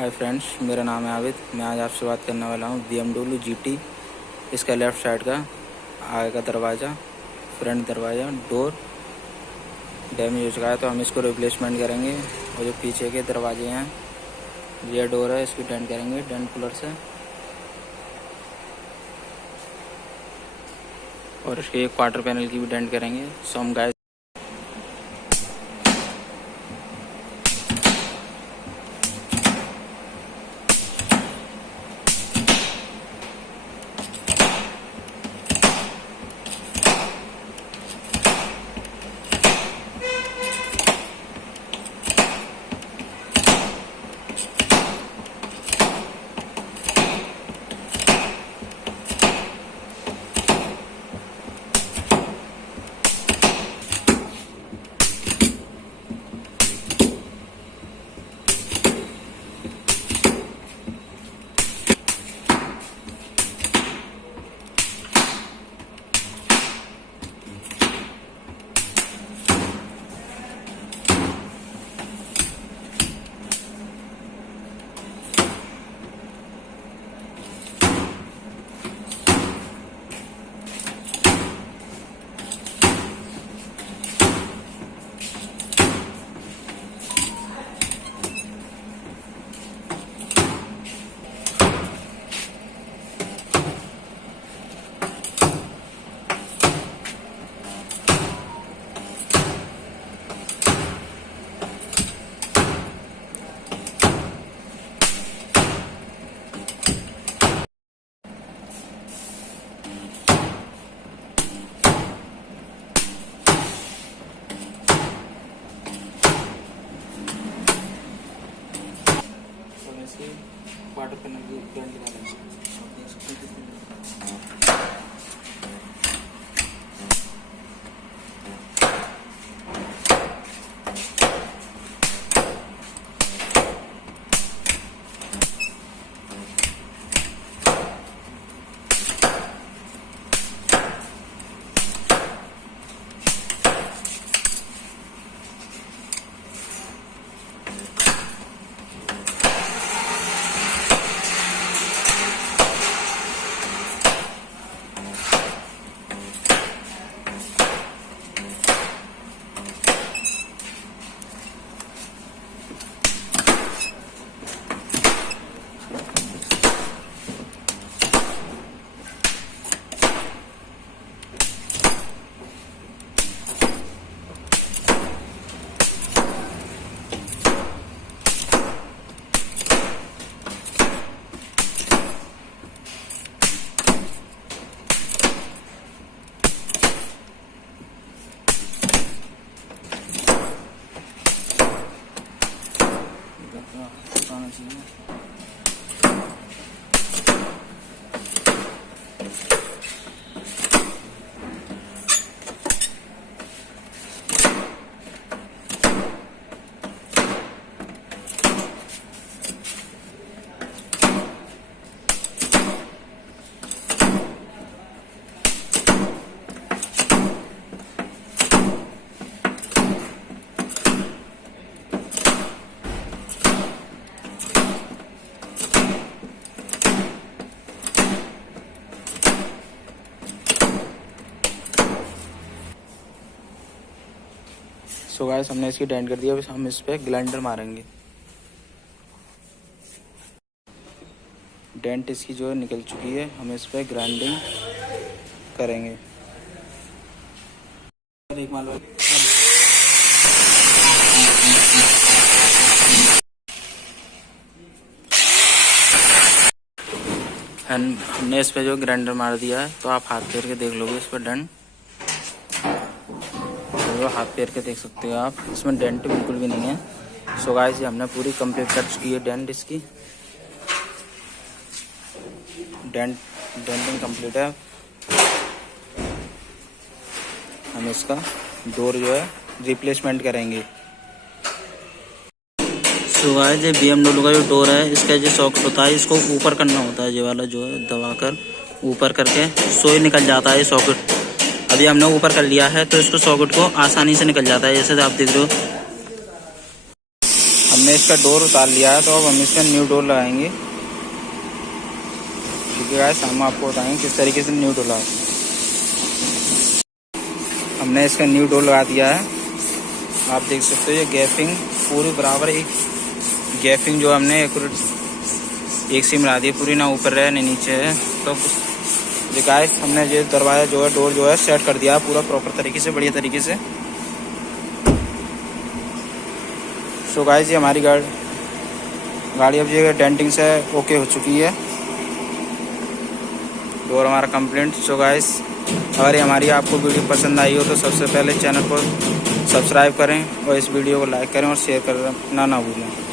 Hi friends, मेरा नाम है आबिद। मैं आज आपसे बात करने वाला हूँ BMW GT। इसका लेफ़्ट साइड का आगे का दरवाज़ा, फ्रंट दरवाज़ा, डोर डैमेज हो चुका है तो हम इसको रिप्लेसमेंट करेंगे। और जो पीछे के दरवाजे हैं, ये डोर है, इसकी डेंट करेंगे डेंट कूलर से। और इसके एक क्वार्टर पैनल की भी डेंट करेंगे। सो हम गाइस क्वार्टर पैनल की डेंट करेंगे। सो गाइस, हमने इसकी डेंट कर दिया। अब हम इस पे ग्राइंडर मारेंगे। डेंट इसकी जो है निकल चुकी है, हम इस पे ग्राइंडिंग करेंगे। देख मान लो हमने इस पे जो ग्राइंडर मार दिया है, तो आप हाथ फेर के देख लोगे इस पर डेंट। तो हाथ फेर के देख सकते हो आप, इसमें डेंट बिल्कुल भी नहीं है। सो गाइस, ये हमने पूरी कंप्लीट कर चुकी है डेंट इसकी। डेंटिंग कंप्लीट है। हम इसका डोर जो है रिप्लेसमेंट करेंगे। सो गाइस, ये BMW का जो डोर है, इसका जो सॉकेट होता है, इसको ऊपर करना होता है। ये वाला जो है दबाकर ऊपर करके सोई निकल जाता है सॉकेट। अभी हमने ऊपर कर लिया है तो इसको सॉकेट को आसानी से निकल जाता है। जैसे आप देख रहे हो, हमने हमने इसका डोर उतार लिया है, तो अब हम इसमें न्यू डोर लगाएंगे। ठीक है गाइस, हम आपको बताएंगे किस तरीके से न्यू डोर लगाएं। हमने इसका न्यू डोर लगा दिया है। आप देख सकते हो ये गैपिंग पूरी बराबर, एक गैपिंग जो हमने एक सी मिला दी, पूरी ना ऊपर है ना नीचे है। तो गाइस हमने ये दरवाजा जो है, डोर जो है सेट कर दिया है पूरा प्रॉपर तरीके से, बढ़िया तरीके से। सो गाइस ये हमारी गाड़ी अब ये डेंटिंग से ओके हो चुकी है, डोर हमारा कंप्लीट। सो गाइस अगर ये हमारी आपको वीडियो पसंद आई हो तो सबसे पहले चैनल को सब्सक्राइब करें और इस वीडियो को लाइक करें और शेयर करना ना भूलें।